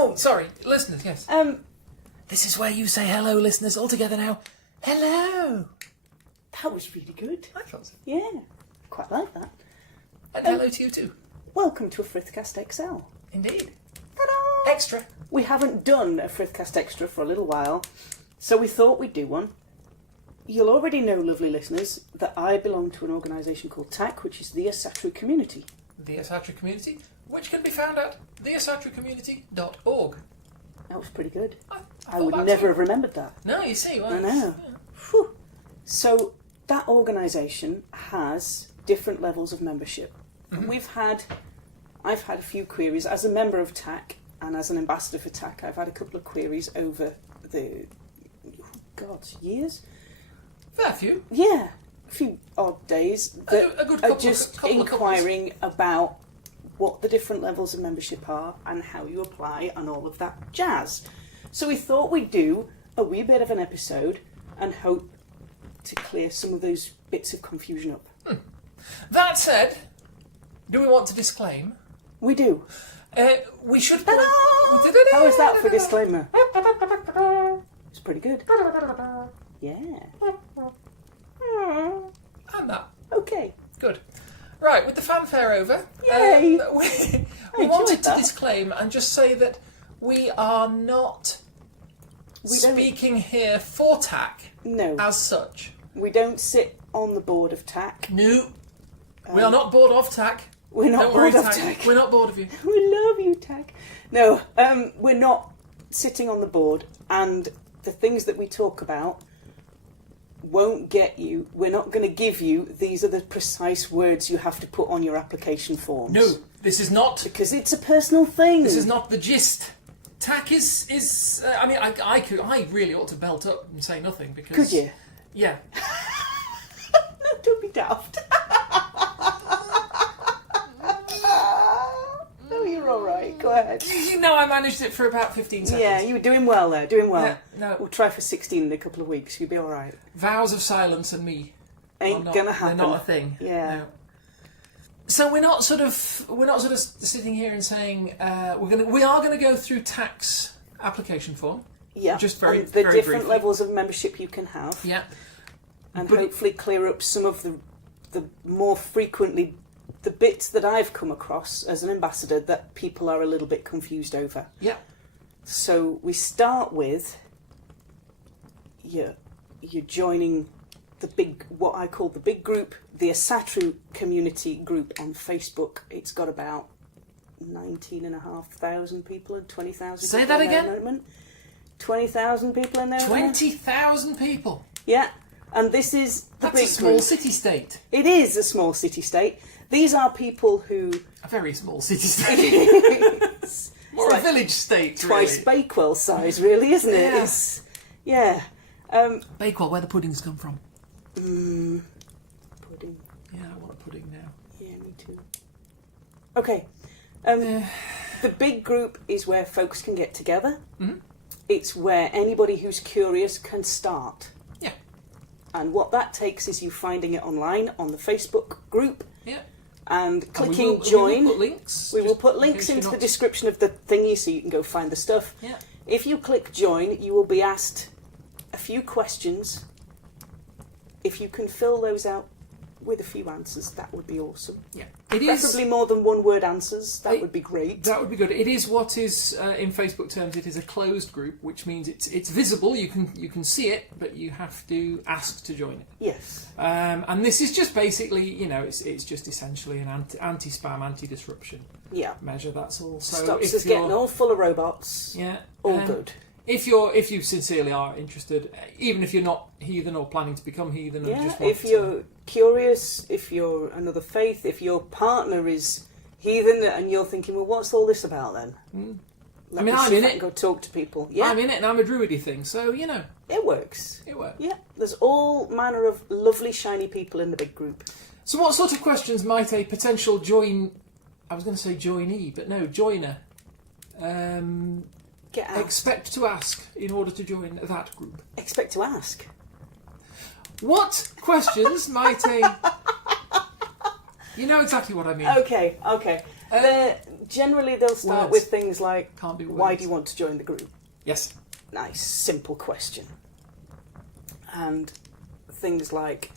Oh, sorry, listeners, yes. This is where you say hello, listeners, all together now. Hello! That was really good. I thought so. Yeah, quite like that. And hello to you too. Welcome to a Frithcast XL. Indeed. Ta-da! Extra. We haven't done a Frithcast Extra for a little while, so we thought we'd do one. You'll already know, lovely listeners, that I belong to an organisation called TAC, which is the Asatru community. The Asatru community, which can be found at theasatrucommunity.org. That was pretty good. I thought would that never too. have remembered that. No, you see. Well, I know. yeah. Whew. So that organisation has different levels of membership. Mm-hmm. And I've had a few queries as a member of TAC and as an ambassador for TAC. I've had a couple of queries over the years. Fair few. Yeah, a few odd days that A good are couple just of couples. inquiring about what the different levels of membership are and how you apply and all of that jazz. So we thought we'd do a wee bit of an episode and hope to clear some of those bits of confusion up. That said, do we want to disclaim? We do. We should... How is that for disclaimer? It's pretty good. Yeah. And that. Okay. Good. Right, with the fanfare over, Yay! we wanted to disclaim and just say that we are not speaking here for TAC as such. We don't sit on the board of TAC. No. We are not bored of TAC. We're not Don't bored worry, of TAC. TAC. We're not bored of you. We love you, TAC. No, we're not sitting on the board, and the things that we talk about won't get you. We're not going to give you, these are the precise words you have to put on your application forms. No, this is not... Because it's a personal thing. This is not the gist. TAC is I mean, I really ought to belt up and say nothing because... Could you? Yeah. No, don't be daft. No, you're all right. Go ahead. You know I managed it for about 15 seconds. Yeah, you were doing well there. Doing well. Yeah, no. We'll try for 16 in a couple of weeks. You'll be all right. Vows of silence and me Ain't gonna happen. They're not a thing. Yeah. No. So we're not sort of sitting here and saying we are gonna go through TAC's application form. Yeah. Just very and the very different briefly. levels of membership you can have. Yeah. And But hopefully clear up some of the more frequently the bits that I've come across as an ambassador that people are a little bit confused over. Yeah. So we start with you're joining what I call the big group, the Asatru community group on Facebook. It's got about 19,500 people and 20,000 Say people that in there again? at the moment. 20,000 people in there. 20,000 people. Yeah. And this is the That's big a small group. city-state. It is a small city-state. These are people who... A very small city-state. More a village-state, Twice really. Bakewell size, really, isn't it? Yeah. Yeah. Bakewell, where the puddings come from. Pudding. Yeah, I want a pudding now. Yeah, me too. Okay. The big group is where folks can get together. Mm-hmm. It's where anybody who's curious can start. Yeah. And what that takes is you finding it online on the Facebook group. Yeah. And clicking join. We will put links. We will put links into the description of the thingy so you can go find the stuff. Yeah. If you click join, you will be asked a few questions. If you can fill those out with a few answers, that would be awesome. Yeah. Preferably more than one-word answers. That would be great. That would be good. It is what is, in Facebook terms, it is a closed group, which means it's visible. You can see it, but you have to ask to join it. Yes. And this is just basically, it's just essentially an anti-spam, anti-disruption measure. That's all. So stops us getting all full of robots. Yeah. All good. If you sincerely are interested, even if you're not heathen or planning to become heathen, or just want if you're curious, if you're another faith, if your partner is heathen and you're thinking, well, what's all this about then? I'm in it. Go talk to people. Yeah, I'm in it, and I'm a druidy thing, so it works. It works. Yeah, there's all manner of lovely, shiny people in the big group. So, what sort of questions might a potential joinee, but no, joiner, expect to ask in order to join that group? Expect to ask. What questions might a... You know exactly what I mean. Okay. Generally, they'll start Words. with things like, Can't be words. why do you want to join the group? Yes. Nice, simple question. And things like,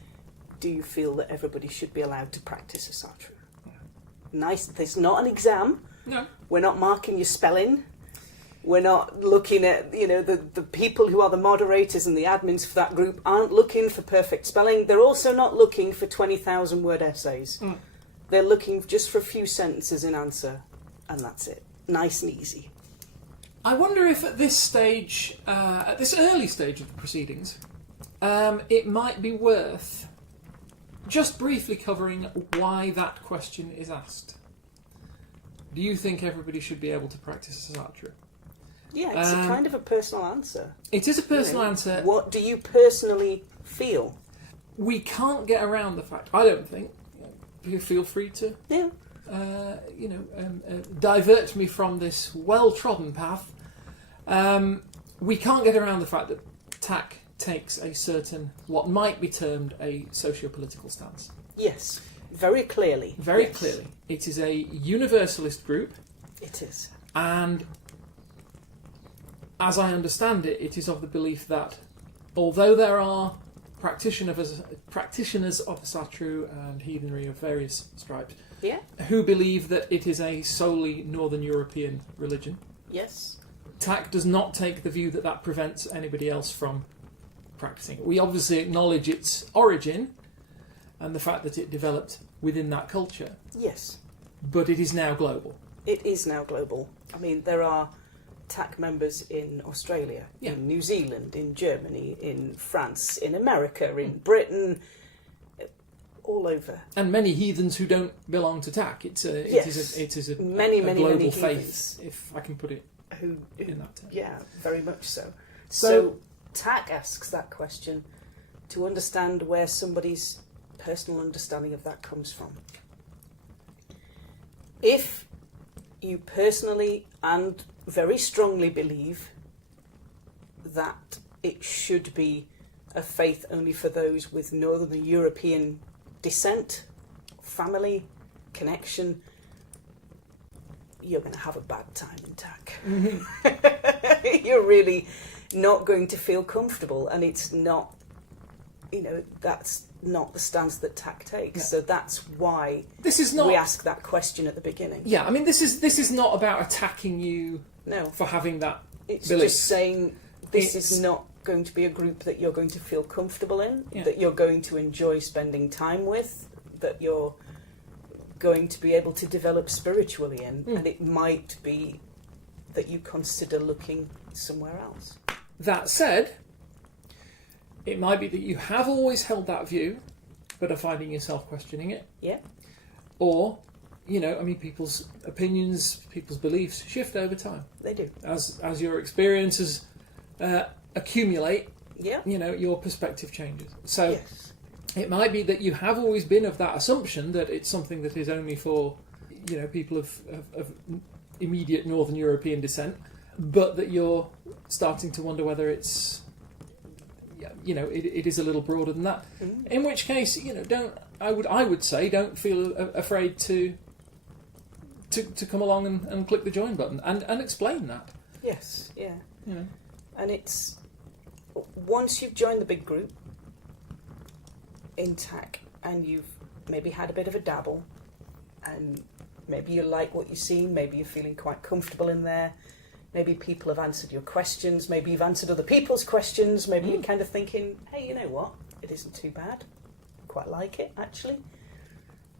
do you feel that everybody should be allowed to practice Asatru? Yeah. Nice. There's not an exam. No. We're not marking your spelling. We're not looking at, the people who are the moderators and the admins for that group aren't looking for perfect spelling. They're also not looking for 20,000 word essays. Mm. They're looking just for a few sentences in answer, and that's it. Nice and easy. I wonder if at this stage, at this early stage of the proceedings, it might be worth just briefly covering why that question is asked. Do you think everybody should be able to practice Asatru? Yeah, it's a kind of a personal answer. It is a personal answer. What do you personally feel? We can't get around the fact, I don't think, you feel free to divert me from this well-trodden path. We can't get around the fact that TAC takes a certain, what might be termed a socio-political stance. Yes, very clearly. Very clearly. It is a universalist group. It is. And as I understand it, it is of the belief that although there are practitioners of Asatru and heathenry of various stripes who believe that it is a solely Northern European religion, yes, TAC does not take the view that that prevents anybody else from practicing it. We obviously acknowledge its origin and the fact that it developed within that culture. Yes. But it is now global. It is now global. I mean, there are TAC members in Australia, in New Zealand, in Germany, in France, in America, in Britain, all over. And many heathens who don't belong to TAC. It is a global faith, if I can put it in that term. Yeah, very much so. So TAC asks that question to understand where somebody's personal understanding of that comes from. If you personally and very strongly believe that it should be a faith only for those with Northern European descent, family, connection, you're going to have a bad time in TAC. Mm-hmm. You're really not going to feel comfortable, and it's not, that's not the stance that TAC takes. No. So that's why we ask that question at the beginning. Yeah, I mean, this is not about attacking you for having that It's belief. Just saying this is not going to be a group that you're going to feel comfortable in, that you're going to enjoy spending time with, that you're going to be able to develop spiritually in, and it might be that you consider looking somewhere else. That said, it might be that you have always held that view, but are finding yourself questioning it. Yeah. Or, people's opinions, people's beliefs shift over time. They do. As your experiences accumulate, your perspective changes. So it might be that you have always been of that assumption that it's something that is only for, people of immediate Northern European descent, but that you're starting to wonder whether it's, it is a little broader than that. Mm. In which case, I would say don't feel afraid to come along and click the join button and explain that. Yes, yeah. And it's, once you've joined the big group in TAC and you've maybe had a bit of a dabble and maybe you like what you've seen, maybe you're feeling quite comfortable in there, maybe people have answered your questions, maybe you've answered other people's questions, maybe you're kind of thinking, hey, you know what, it isn't too bad. I quite like it, actually.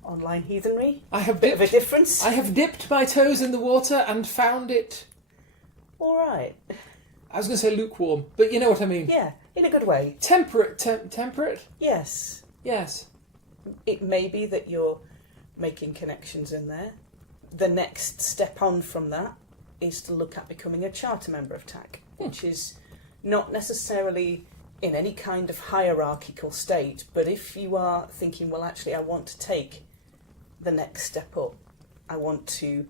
Online heathenry, bit of a difference. I have dipped my toes in the water and found it... all right. I was going to say lukewarm, but you know what I mean. Yeah, in a good way. Temperate? Temperate? Yes. Yes. It may be that you're making connections in there. The next step on from that is to look at becoming a charter member of TAC, which is not necessarily in any kind of hierarchical state, but if you are thinking, well, actually, I want to take the next step up, I want to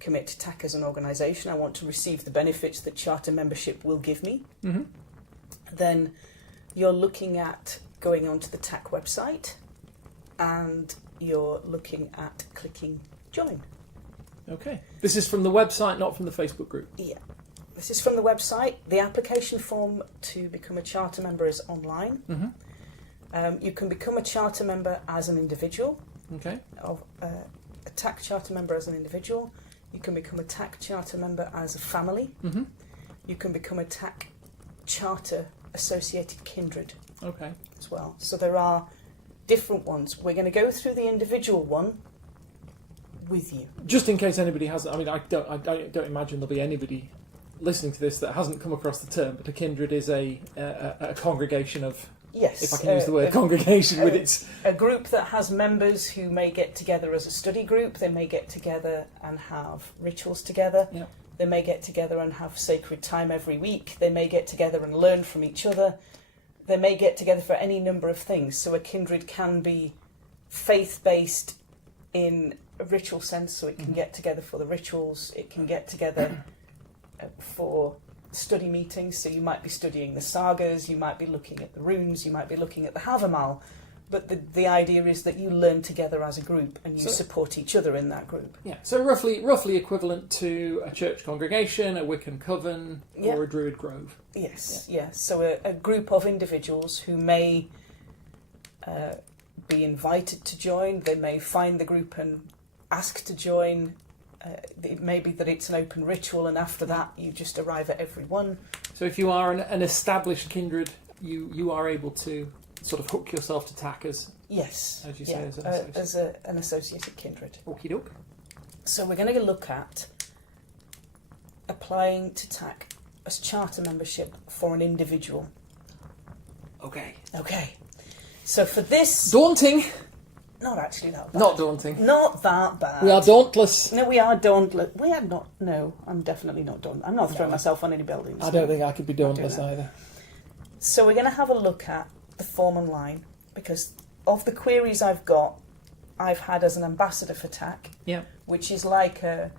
commit to TAC as an organisation, I want to receive the benefits that charter membership will give me, then you're looking at going onto the TAC website and you're looking at clicking join. Okay. This is from the website, not from the Facebook group. Yeah. This is from the website. The application form to become a charter member is online. Mm-hmm. You can become a charter member as an individual. Okay. A TAC charter member as an individual. You can become a TAC charter member as a family. Mm-hmm. You can become a TAC charter associated kindred. Okay. As well. So there are different ones. We're going to go through the individual one with you. Just in case anybody hasn't, I mean, I don't imagine there'll be anybody listening to this that hasn't come across the term, but a kindred is a congregation of, yes, if I can use the word congregation with its... A group that has members who may get together as a study group, they may get together and have rituals together, Yep. They may get together and have sacred time every week, they may get together and learn from each other, they may get together for any number of things. So a kindred can be faith-based in a ritual sense, so it can get together for the rituals, it can get together for study meetings, so you might be studying the sagas, you might be looking at the runes, you might be looking at the Havamal, but the idea is that you learn together as a group and you support each other in that group. Yeah, so roughly equivalent to a church congregation, a Wiccan coven, or a Druid grove. Yes, yeah. So a group of individuals who may be invited to join, they may find the group and ask to join. It may be that it's an open ritual, and after that you just arrive at every one. So if you are an established kindred, you are able to sort of hook yourself to TAC as you say, as an associated kindred. Okie doke. So we're going to look at applying to TAC as charter membership for an individual. Okay. So for this... Daunting. Not actually that bad. Not daunting. Not that bad. We are dauntless. No, we are dauntless. We are not... No, I'm definitely not dauntless. I'm not throwing myself on any buildings. I don't think I could be dauntless either. So we're going to have a look at the form online, because of the queries I've had as an ambassador for TAC, which is like a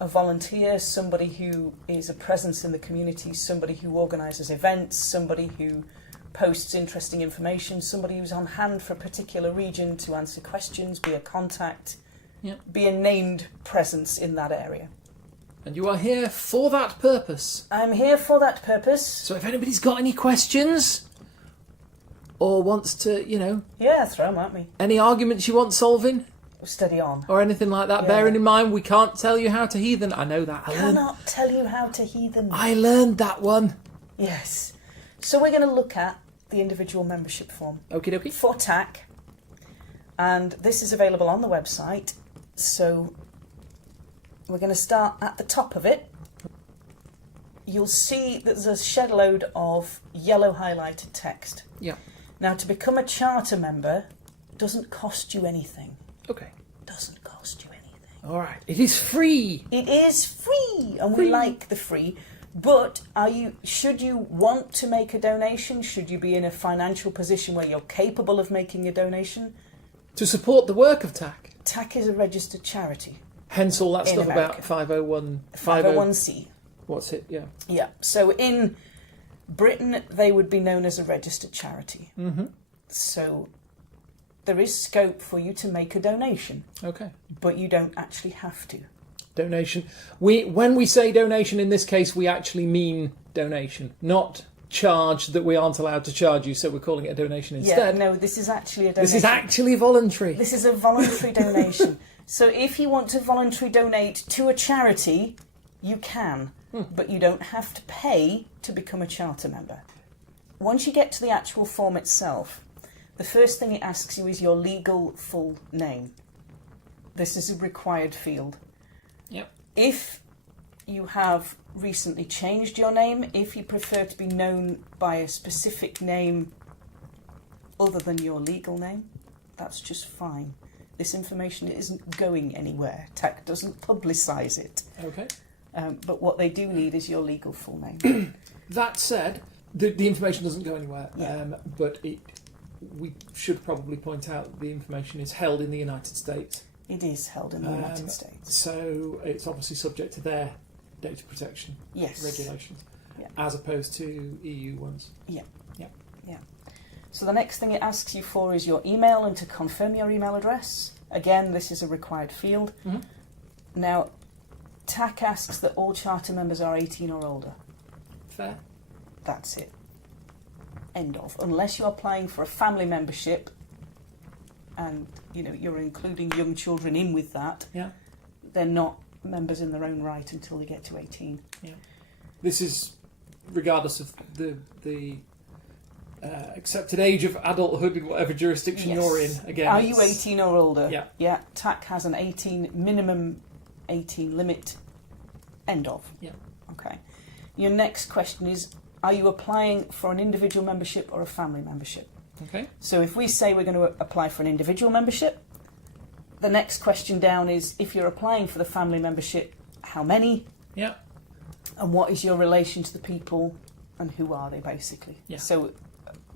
volunteer, somebody who is a presence in the community, somebody who organises events, somebody who posts interesting information, somebody who's on hand for a particular region to answer questions, be a contact, be a named presence in that area. And you are here for that purpose. I'm here for that purpose. So if anybody's got any questions, or wants to, throw them at me. Any arguments you want solving? Steady on. Or anything like that, bearing in mind we can't tell you how to heathen. I know that. I cannot tell you how to heathen. I learned that one. Yes. So we're going to look at the individual membership form. Okie dokie. For TAC. And this is available on the website. So we're going to start at the top of it. You'll see that there's a shed load of yellow highlighted text. Yeah. Now, to become a charter member doesn't cost you anything. Okay. Doesn't cost you anything. All right. It is free. It is free, and we like the free. But should you want to make a donation? Should you be in a financial position where you're capable of making a donation? To support the work of TAC. TAC is a registered charity. Hence all that stuff America. about 501c. What's it? Yeah. Yeah. So in Britain, they would be known as a registered charity. Mm-hmm. So there is scope for you to make a donation. Okay. But you don't actually have to. Donation. When we say donation, in this case, we actually mean donation, not charge that we aren't allowed to charge you, so we're calling it a donation instead. Yeah, no, this is actually a donation. This is actually voluntary. This is a voluntary donation. So if you want to voluntarily donate to a charity, you can, but you don't have to pay to become a charter member. Once you get to the actual form itself, the first thing it asks you is your legal full name. This is a required field. Yep. If you have recently changed your name, if you prefer to be known by a specific name other than your legal name, that's just fine. This information isn't going anywhere. TAC doesn't publicise it. Okay. But what they do need is your legal full name. That said, the information doesn't go anywhere, but we should probably point out the information is held in the United States. It is held in the United States. So it's obviously subject to their data protection regulations, as opposed to EU ones. Yeah. So the next thing it asks you for is your email, and to confirm your email address. Again, this is a required field. Mm-hmm. Now, TAC asks that all charter members are 18 or older. Fair. That's it. End of. Unless you're applying for a family membership and, you're including young children in with that, they're not members in their own right until they get to 18. Yeah. This is regardless of the accepted age of adulthood in whatever jurisdiction you're in. Again, are you 18 or older? Yeah. Yeah. TAC has an 18 minimum 18 limit. End of. Yeah. Okay. Your next question is: are you applying for an individual membership or a family membership? Okay. So if we say we're going to apply for an individual membership, the next question down is: if you're applying for the family membership, how many? Yeah. And what is your relation to the people, and who are they, basically? Yeah. So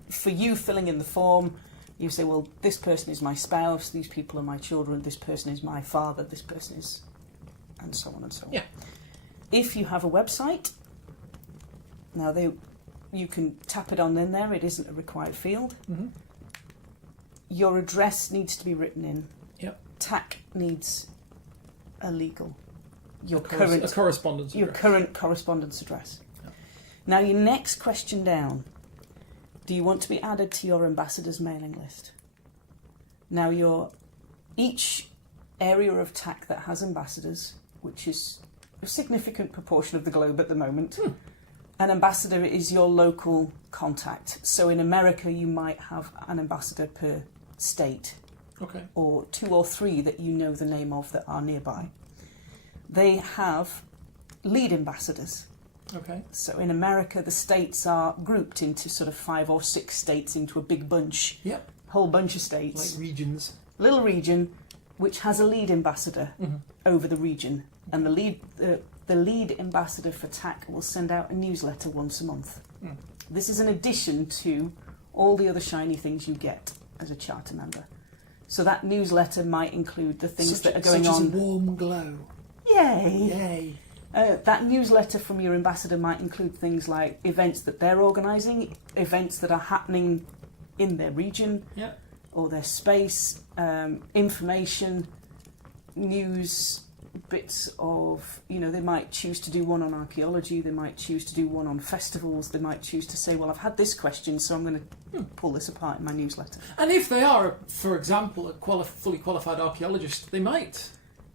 for you filling in the form, you say, well, this person is my spouse, these people are my children, this person is my father, this person is... and so on and so on. Yeah. If you have a website, now you can tap it on in there, it isn't a required field. Mm-hmm. Your address needs to be written in. Yep. TAC needs a legal... a correspondence your address. Current correspondence address. Yep. Now, your next question down: do you want to be added to your ambassadors mailing list? Now, each area of TAC that has ambassadors, which is a significant proportion of the globe at the moment, an ambassador is your local contact. So in America, you might have an ambassador per state. Okay. Or 2 or 3 that you know the name of that are nearby. They have lead ambassadors. Okay. So in America, the states are grouped into sort of 5 or 6 states into a big bunch. Yep. Whole bunch of states. Like regions. Little region, which has a lead ambassador over the region. And the lead ambassador for TAC will send out a newsletter once a month. Mm. This is in addition to all the other shiny things you get as a charter member. So that newsletter might include the things that are going on. Such as a warm glow. Yay! Yay! That newsletter from your ambassador might include things like events that they're organising, events that are happening in their region or their space, information, news, bits of, they might choose to do one on archaeology, they might choose to do one on festivals, they might choose to say, well, I've had this question, so I'm going to pull this apart in my newsletter. And if they are, for example, a fully qualified archaeologist, they might,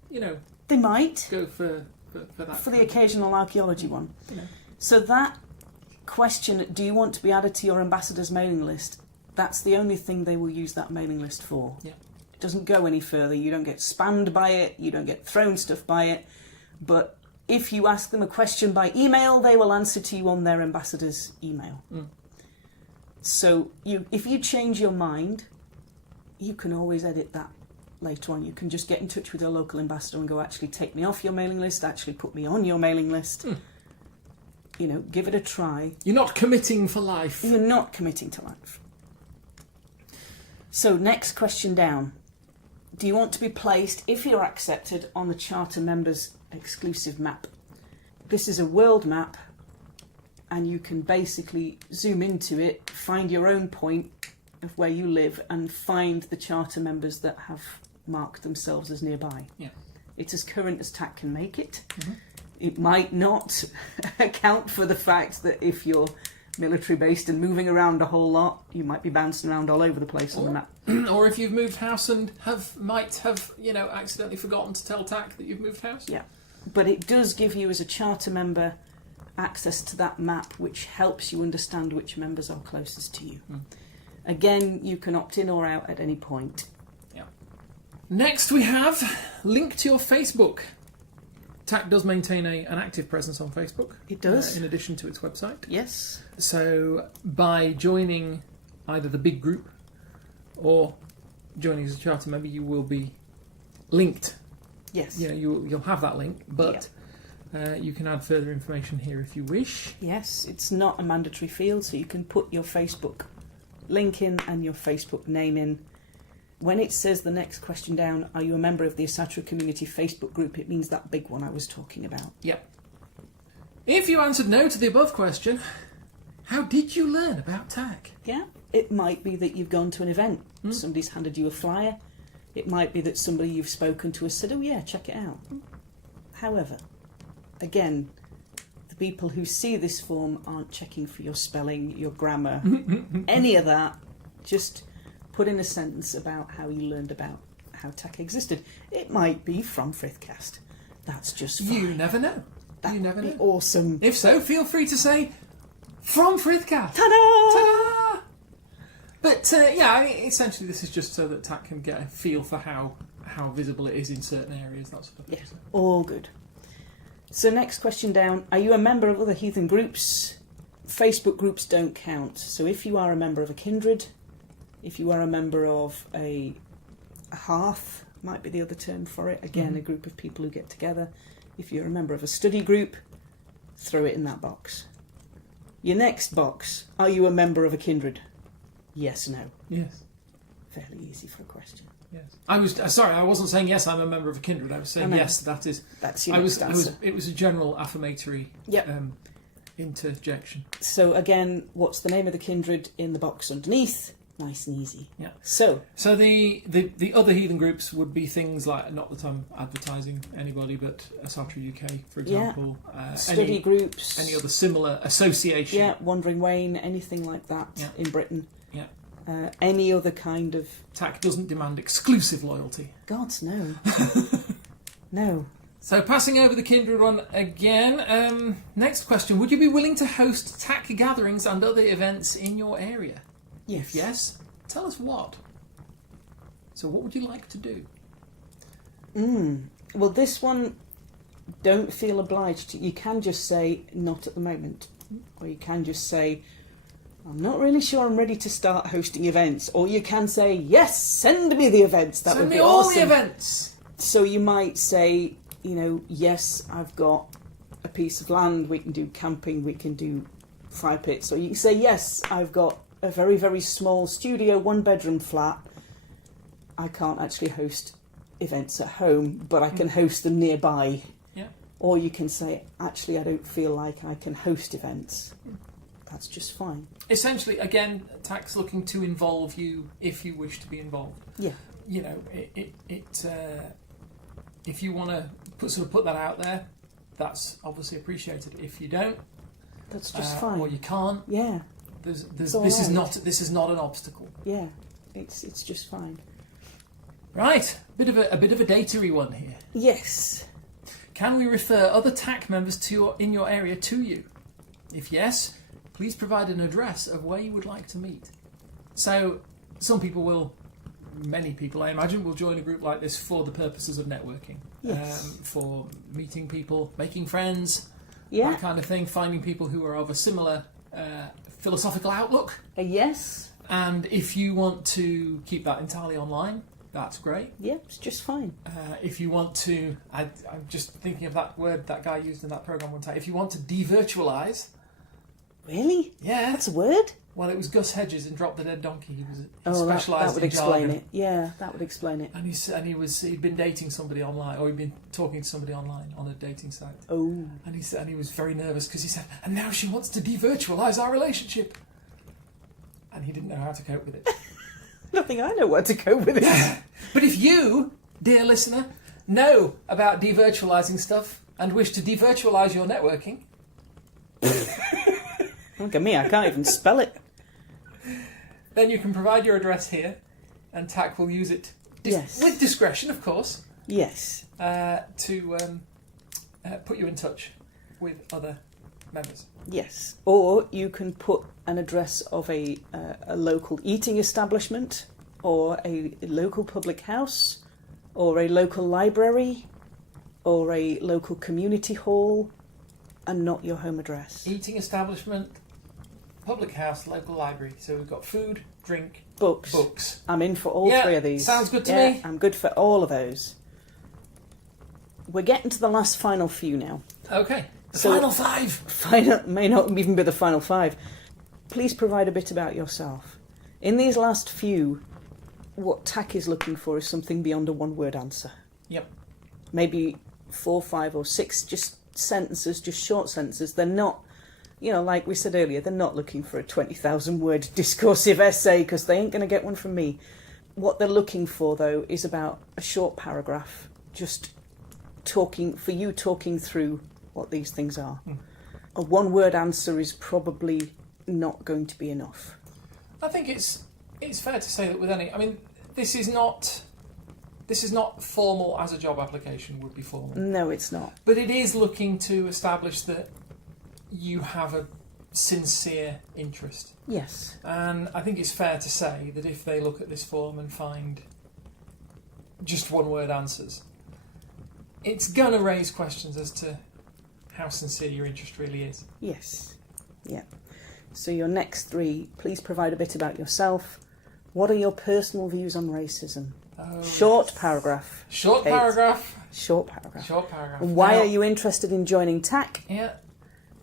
They might go for that. For the occasional archaeology one. You know. So that question, do you want to be added to your ambassador's mailing list? That's the only thing they will use that mailing list for. Yeah. It doesn't go any further. You don't get spammed by it. You don't get thrown stuff by it. But if you ask them a question by email, they will answer to you on their ambassador's email. Mm. So if you change your mind, you can always edit that later on. You can just get in touch with your local ambassador and go, actually take me off your mailing list, actually put me on your mailing list. Mm. Give it a try. You're not committing for life. You're not committing to life. So next question down. Do you want to be placed, if you're accepted, on the Charter Members exclusive map? This is a world map, and you can basically zoom into it, find your own point of where you live, and find the Charter members that have marked themselves as nearby. Yeah. It's as current as TAC can make it. Mm-hmm. It might not account for the fact that if you're military based and moving around a whole lot, you might be bouncing around all over the place on the map. Or if you've moved house and might have accidentally forgotten to tell TAC that you've moved house. Yeah, but it does give you as a charter member access to that map, which helps you understand which members are closest to you. Mm. Again, you can opt in or out at any point. Yeah. Next we have link to your Facebook. TAC does maintain an active presence on Facebook. It does. In addition to its website. Yes. So by joining either the big group or joining as a charter member, you will be linked. Yes. You'll have that link, but you can add further information here if you wish. Yes, it's not a mandatory field, so you can put your Facebook link in and your Facebook name in. When it says the next question down, are you a member of the Asatru community Facebook group, it means that big one I was talking about. Yep. If you answered no to the above question, how did you learn about TAC? Yeah, it might be that you've gone to an event. Somebody's handed you a flyer. It might be that somebody you've spoken to has said, oh yeah, check it out. However, again, the people who see this form aren't checking for your spelling, your grammar, any of that. Just put in a sentence about how you learned about how TAC existed. It might be from Frithcast. That's just fine. You never know. That'd you never be know. Awesome. If so, feel free to say, from Frithcast. Ta-da! Ta-da! But essentially this is just so that TAC can get a feel for how visible it is in certain areas, that sort of thing. Yeah, all good. So next question down, are you a member of other heathen groups? Facebook groups don't count. So if you are a member of a kindred, if you are a member of a Hearth, might be the other term for it, again, a group of people who get together. If you're a member of a study group, throw it in that box. Your next box, are you a member of a kindred? Yes, no. Yes. Fairly easy for a question. Yes. I wasn't saying yes, I'm a member of a kindred. I was saying yes, that is. That's your next answer. It was a general affirmatory interjection. So again, what's the name of the kindred in the box underneath? Nice and easy. Yeah. So the other heathen groups would be things like, not that I'm advertising anybody, but Asatru UK, for example. Study groups. Any other similar association. Yeah, Wandering Wayne, anything like that in Britain. Yeah. Any other kind of... TAC doesn't demand exclusive loyalty. Gods, no. No. So passing over the kindred one again. Next question. Would you be willing to host TAC gatherings and other events in your area? Yes. If yes, tell us what. So what would you like to do? Well, this one, don't feel obliged to. You can just say, not at the moment. Or you can just say, I'm not really sure I'm ready to start hosting events. Or you can say, yes, send me the events. That would be awesome. Send me all the events. So you might say, yes, I've got a piece of land, we can do camping, we can do fire pits. Or you can say, yes, I've got a very, very small studio, 1-bedroom flat. I can't actually host events at home, but I can host them nearby. Yeah. Or you can say, actually, I don't feel like I can host events. That's just fine. Essentially, again, TAC's looking to involve you if you wish to be involved. Yeah. If you want to put that out there, that's obviously appreciated. If you don't, that's just fine. Or you can't. Yeah. This is not an obstacle. Yeah, it's just fine. Right, a bit of a datary one here. Yes. Can we refer other TAC members in your area to you? If yes, please provide an address of where you would like to meet. So, many people I imagine will join a group like this for the purposes of networking. Yes. For meeting people, making friends, that kind of thing, finding people who are of a similar philosophical outlook. Yes. And if you want to keep that entirely online, that's great. Yeah, it's just fine. If you want to, I'm just thinking of that word that guy used in that program one time. If you want to de-virtualise. Really? Yeah. That's a word? Well, it was Gus Hedges in Drop the Dead Donkey. He specialised that would in explain jargon. it. Yeah, that would explain it. And he'd been dating somebody online, or he'd been talking to somebody online on a dating site. Oh. And he was very nervous because he said, and now she wants to de-virtualise our relationship. And he didn't know how to cope with it. Nothing I know what to cope with it. But if you, dear listener, know about de-virtualising stuff and wish to de-virtualise your networking... Look at me, I can't even spell it. Then you can provide your address here, and TAC will use it with discretion, of course. Yes. To put you in touch with other members. Yes. Or you can put an address of a local eating establishment, or a local public house, or a local library, or a local community hall, and not your home address. Eating establishment, public house, local library. So we've got food, drink, books. I'm in for all three of these. Sounds good to me. I'm good for all of those. We're getting to the final few now. Okay. Final five. May not even be the final five. Please provide a bit about yourself. In these last few, what TAC is looking for is something beyond a one-word answer. Yep. Maybe 4, 5 or 6 just sentences, just short sentences. They're not, like we said earlier, they're not looking for a 20,000-word discursive essay, because they ain't going to get one from me. What they're looking for, though, is about a short paragraph, just talking through what these things are. A one-word answer is probably not going to be enough. I think it's fair to say that with any, I mean, this is not formal as a job application would be formal. No, it's not. But it is looking to establish that you have a sincere interest. Yes. And I think it's fair to say that if they look at this form and find just one-word answers, it's going to raise questions as to how sincere your interest really is. Yes. Yeah. So your next 3, please provide a bit about yourself. What are your personal views on racism? Short paragraph. Short paragraph. Short paragraph. Short paragraph. And why are you interested in joining TAC? Yeah.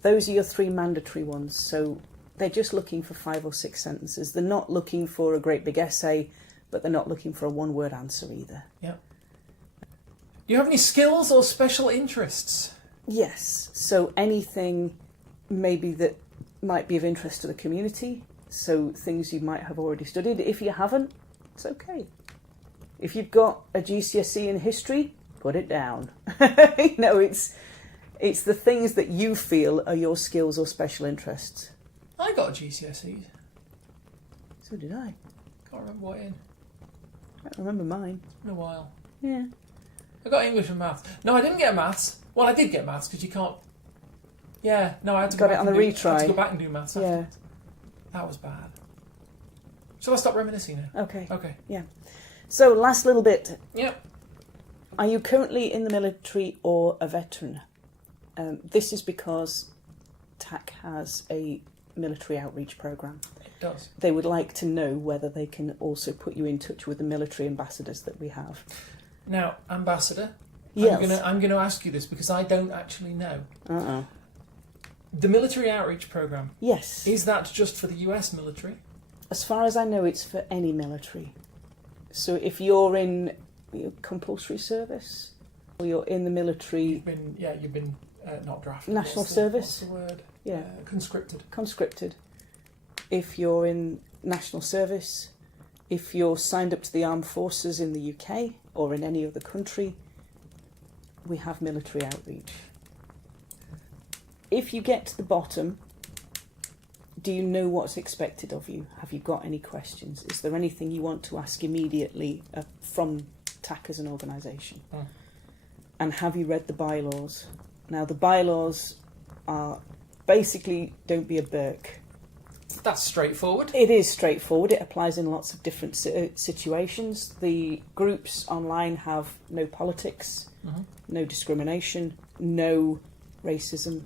Those are your 3 mandatory ones. So they're just looking for 5 or 6 sentences. They're not looking for a great big essay, but they're not looking for a one-word answer either. Yeah. Do you have any skills or special interests? Yes. So anything maybe that might be of interest to the community. So things you might have already studied. If you haven't, it's okay. If you've got a GCSE in history, put it down. It's the things that you feel are your skills or special interests. I got a GCSEs. So did I. Can't remember what in. I don't remember mine. It's been a while. Yeah. I got English and maths. No, I didn't get maths. Well, I did get maths because you can't. Yeah, no, I had to got it on the retry. I had to go back and do maths. Yeah. Afterwards. That was bad. Shall I stop reminiscing now? Okay. Okay. Yeah. So last little bit. Yep. Are you currently in the military or a veteran? This is because TAC has a military outreach programme. It does. They would like to know whether they can also put you in touch with the military ambassadors that we have. Now, ambassador, yes. I'm going to ask you this because I don't actually know. Uh-oh. The military outreach programme. Yes. Is that just for the US military? As far as I know, it's for any military. So if you're in compulsory service, or you're in the military... You've been not drafted. National service. What's the word? Yeah. Conscripted. Conscripted. If you're in national service, if you're signed up to the armed forces in the UK or in any other country, we have military outreach. If you get to the bottom, do you know what's expected of you? Have you got any questions? Is there anything you want to ask immediately from TAC as an organisation? And have you read the bylaws? Now, the bylaws are basically don't be a Burke. That's straightforward. It is straightforward. It applies in lots of different situations. The groups online have no politics, no discrimination, no racism,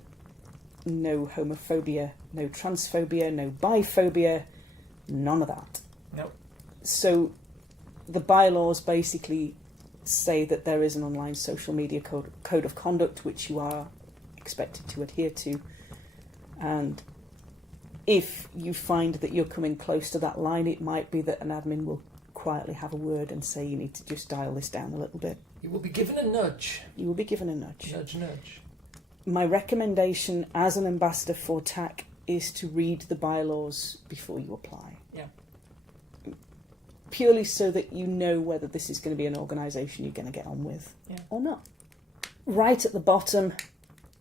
no homophobia, no transphobia, no biphobia, none of that. Nope. So the bylaws basically say that there is an online social media code of conduct which you are expected to adhere to, and if you find that you're coming close to that line, it might be that an admin will quietly have a word and say you need to just dial this down a little bit. You will be given a nudge. You will be given a nudge. Nudge, nudge. My recommendation as an ambassador for TAC is to read the bylaws before you apply. Yeah. Purely so that you know whether this is going to be an organisation you're going to get on with or not. Right at the bottom,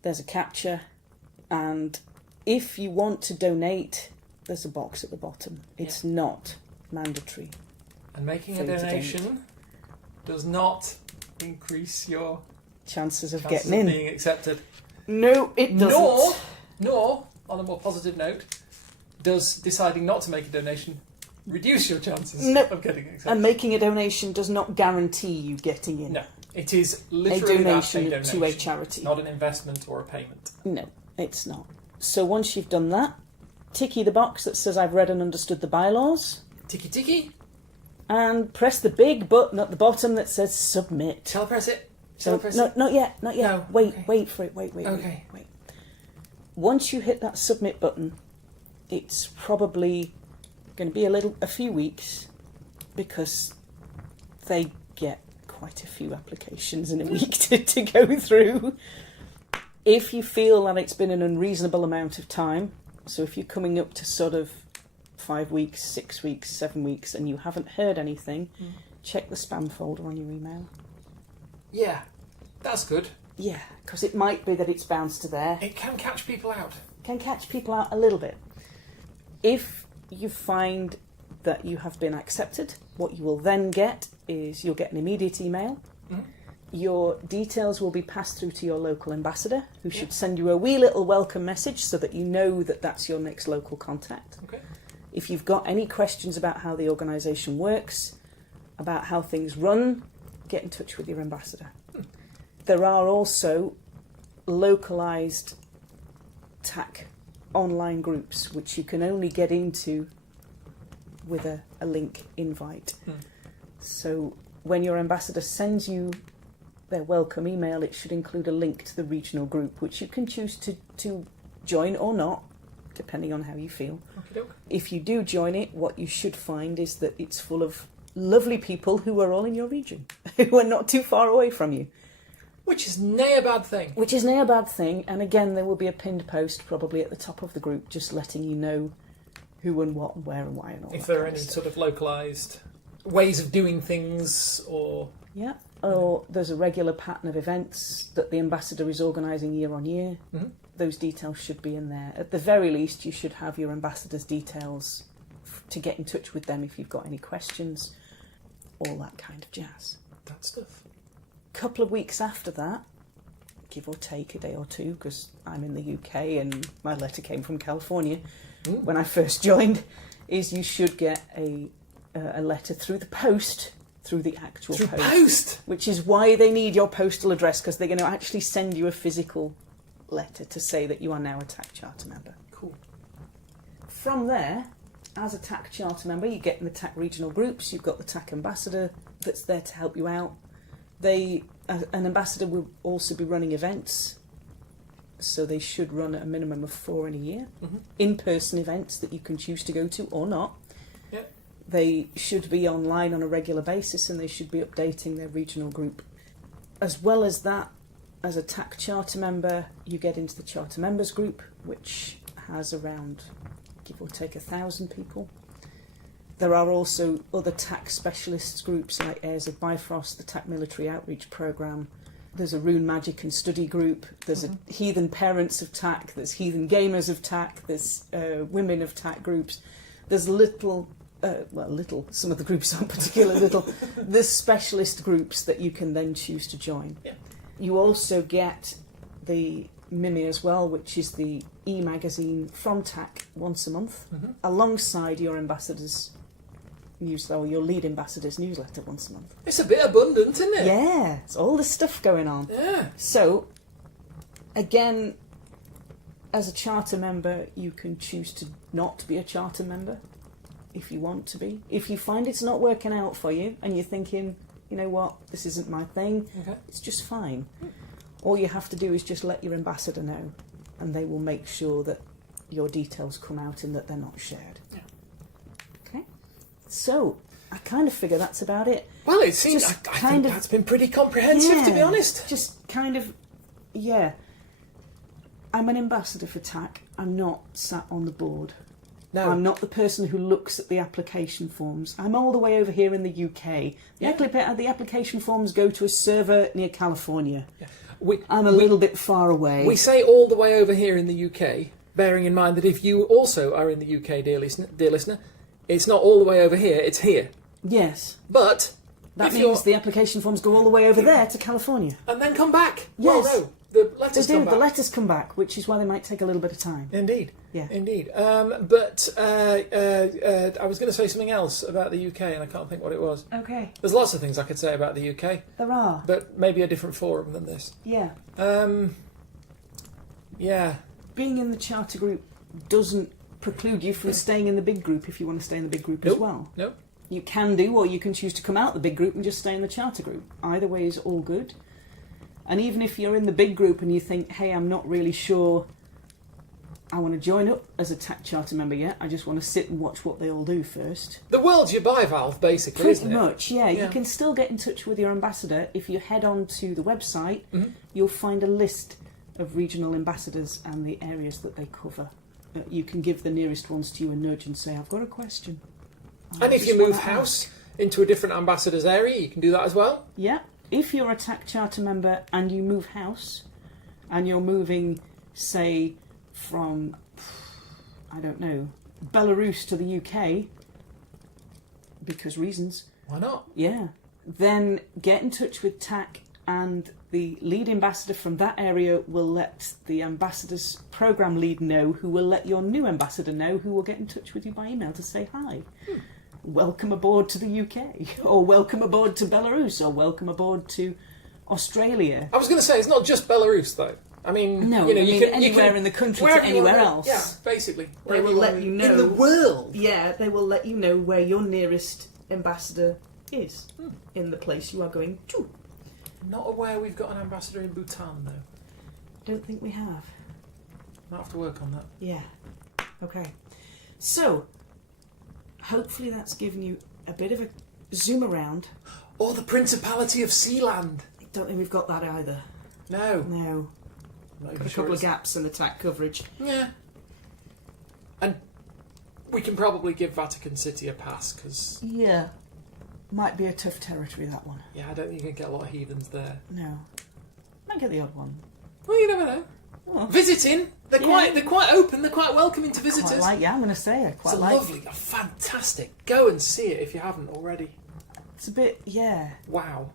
there's a captcha, and if you want to donate, there's a box at the bottom. It's not mandatory. And making a donation does not increase your chances of getting in. Being accepted. No, it doesn't. Nor, on a more positive note, does deciding not to make a donation reduce your chances of getting accepted. And making a donation does not guarantee you getting in. No, it is literally a donation to a charity. Not an investment or a payment. No, it's not. So once you've done that, ticky the box that says I've read and understood the bylaws. Ticky ticky. And press the big button at the bottom that says submit. Shall I press it? No, not yet. No, wait for it. Wait. Once you hit that submit button, it's probably going to be a few weeks, because they get quite a few applications in a week to go through. If you feel that it's been an unreasonable amount of time, so if you're coming up to sort of 5 weeks, 6 weeks, 7 weeks, and you haven't heard anything, check the spam folder on your email. Yeah. That's good. Yeah, because it might be that it's bounced to there. It can catch people out. Can catch people out a little bit. If you find that you have been accepted, what you will then get is you'll get an immediate email. Mm-hmm. Your details will be passed through to your local ambassador, who should send you a wee little welcome message so that you know that that's your next local contact. Okay. If you've got any questions about how the organisation works, about how things run, get in touch with your ambassador. There are also localised TAC online groups which you can only get into with a link invite. So when your ambassador sends you their welcome email, it should include a link to the regional group, which you can choose to join or not, depending on how you feel. Okey-doke. If you do join it, what you should find is that it's full of lovely people who are all in your region, who are not too far away from you. Which is nae a bad thing. Which is nae a bad thing, and again there will be a pinned post probably at the top of the group just letting you know who and what and where and why and all if that there are kind any of stuff. sort of localised ways of doing things or... Yeah, or there's a regular pattern of events that the ambassador is organising year on year. Mm-hmm. Those details should be in there. At the very least, you should have your ambassador's details to get in touch with them if you've got any questions, all that kind of jazz. That stuff. Couple of weeks after that, give or take a day or two, because I'm in the UK and my letter came from California when I first joined, is you should get a letter through the post, through the actual post, which is why they need your postal address, because they're going to actually send you a physical letter to say that you are now a TAC charter member. Cool. From there, as a TAC charter member, you get in the TAC regional groups, you've got the TAC ambassador that's there to help you out. An ambassador will also be running events, so they should run at a minimum of 4 in a year. Mm-hmm. In-person events that you can choose to go to or not. Yep. They should be online on a regular basis, and they should be updating their regional group. As well as that, as a TAC charter member, you get into the charter members group, which has around, give or take, 1,000 people. There are also other TAC specialists groups like Heirs of Bifrost, the TAC Military Outreach Programme. There's a Rune Magic and Study group. There's a Heathen Parents of TAC. There's Heathen Gamers of TAC. There's Women of TAC groups. There's some of the groups aren't particularly little. There's specialist groups that you can then choose to join. Yeah. You also get the yearMimir as well, which is the e-magazine from TAC once a month, alongside your ambassador's newsletter, or your lead ambassador's newsletter once a month. It's a bit abundant, isn't it? Yeah, it's all this stuff going on. Yeah. So, again, as a charter member, you can choose to not be a charter member if you want to be. If you find it's not working out for you and you're thinking, you know what, this isn't my thing, it's just fine. All you have to do is just let your ambassador know, and they will make sure that your details come out and that they're not shared. Yeah. Okay? So, I kind of figure that's about it. Well, it seems, I think that's been pretty comprehensive, to be honest. Just kind of, yeah. I'm an ambassador for TAC. I'm not sat on the board. No. I'm not the person who looks at the application forms. I'm all the way over here in the UK. The application forms go to a server near California. Yeah. I'm a little bit far away. We say all the way over here in the UK, bearing in mind that if you also are in the UK, dear listener, it's not all the way over here, it's here. Yes. But that means the application forms go all the way over there to California. And then come back. Yes. Well, no, the letters come back. The letters come back, which is why they might take a little bit of time. Indeed. Yeah. Indeed. But I was going to say something else about the UK, and I can't think what it was. Okay. There's lots of things I could say about the UK. There are. But maybe a different forum than this. Yeah. Yeah. Being in the charter group doesn't preclude you from staying in the big group if you want to stay in the big group as well. Nope. You can do, or you can choose to come out the big group and just stay in the charter group. Either way is all good. And even if you're in the big group and you think, hey, I'm not really sure I want to join up as a TAC charter member yet, I just want to sit and watch what they all do first. The world's your bivalve, basically, isn't it? Pretty much, yeah. You can still get in touch with your ambassador. If you head on to the website, you'll find a list of regional ambassadors and the areas that they cover. You can give the nearest ones to you a nudge and say, I've got a question. And if you move house into a different ambassador's area, you can do that as well? Yeah. if you're a TAC Charter member and you move house, and you're moving, say, from, I don't know, Belarus to the UK, because reasons. Why not? Yeah. Then get in touch with TAC, and the lead ambassador from that area will let the ambassador's programme lead know, who will let your new ambassador know, who will get in touch with you by email to say hi. Welcome aboard to the UK, or welcome aboard to Belarus, or welcome aboard to Australia. I was going to say, it's not just Belarus, though. I mean, no, you know, you can anywhere in the country to anywhere else. Yeah, basically. They will let you know. In the world. Yeah, they will let you know where your nearest ambassador is in the place you are going to. Not aware we've got an ambassador in Bhutan, though. Don't think we have. I'll have to work on that. Yeah. Okay. So, hopefully that's given you a bit of a zoom around. Or the Principality of Sealand. I don't think we've got that either. No. No. Got a couple of gaps in the TAC coverage. Yeah. And we can probably give Vatican City a pass, because... Yeah. Might be a tough territory, that one. Yeah, I don't think you can get a lot of heathens there. No. Might get the odd one. Well, you never know. Oh. Visiting, they're quite open, they're quite welcoming to visitors. I'm going to say, I quite like. It's lovely, fantastic. Go and see it if you haven't already. It's a bit, Wow.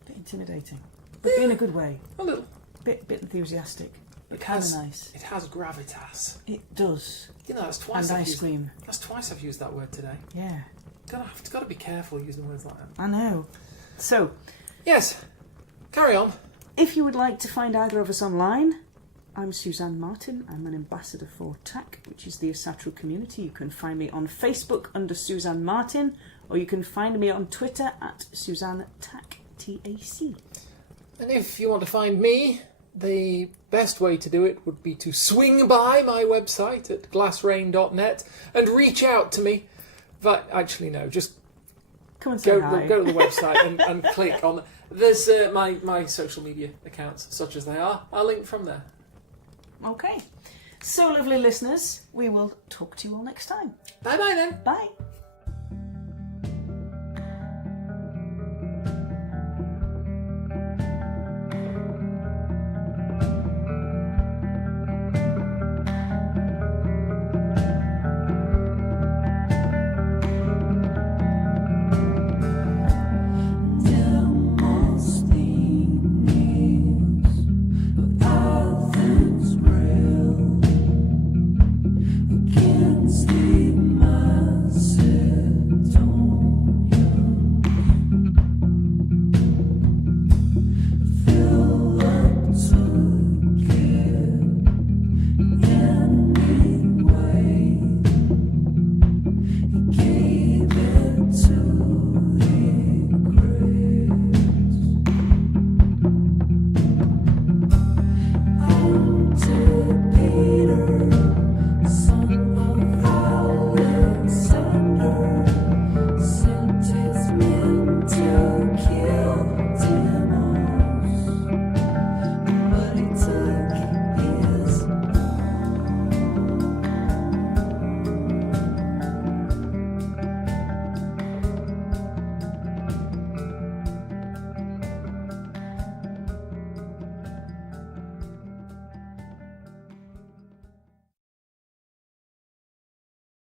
A bit intimidating. But in a good way. A little. Bit enthusiastic. But kind of nice. It has gravitas. It does. You know, that's twice. And ice cream. That's twice I've used that word today. Yeah. Got to be careful using words like that. I know. So. Yes. Carry on. If you would like to find either of us online, I'm Suzanne Martin. I'm an ambassador for TAC, which is the Asatru community. You can find me on Facebook under Suzanne Martin, or you can find me on Twitter at Suzanne TAC, TAC. And if you want to find me, the best way to do it would be to swing by my website at glassrain.net and reach out to me. But actually, no, just come and say hi. Go to the website and click on. There's my social media accounts, such as they are linked from there. Okay. So, lovely listeners, we will talk to you all next time. Bye-bye then. Bye.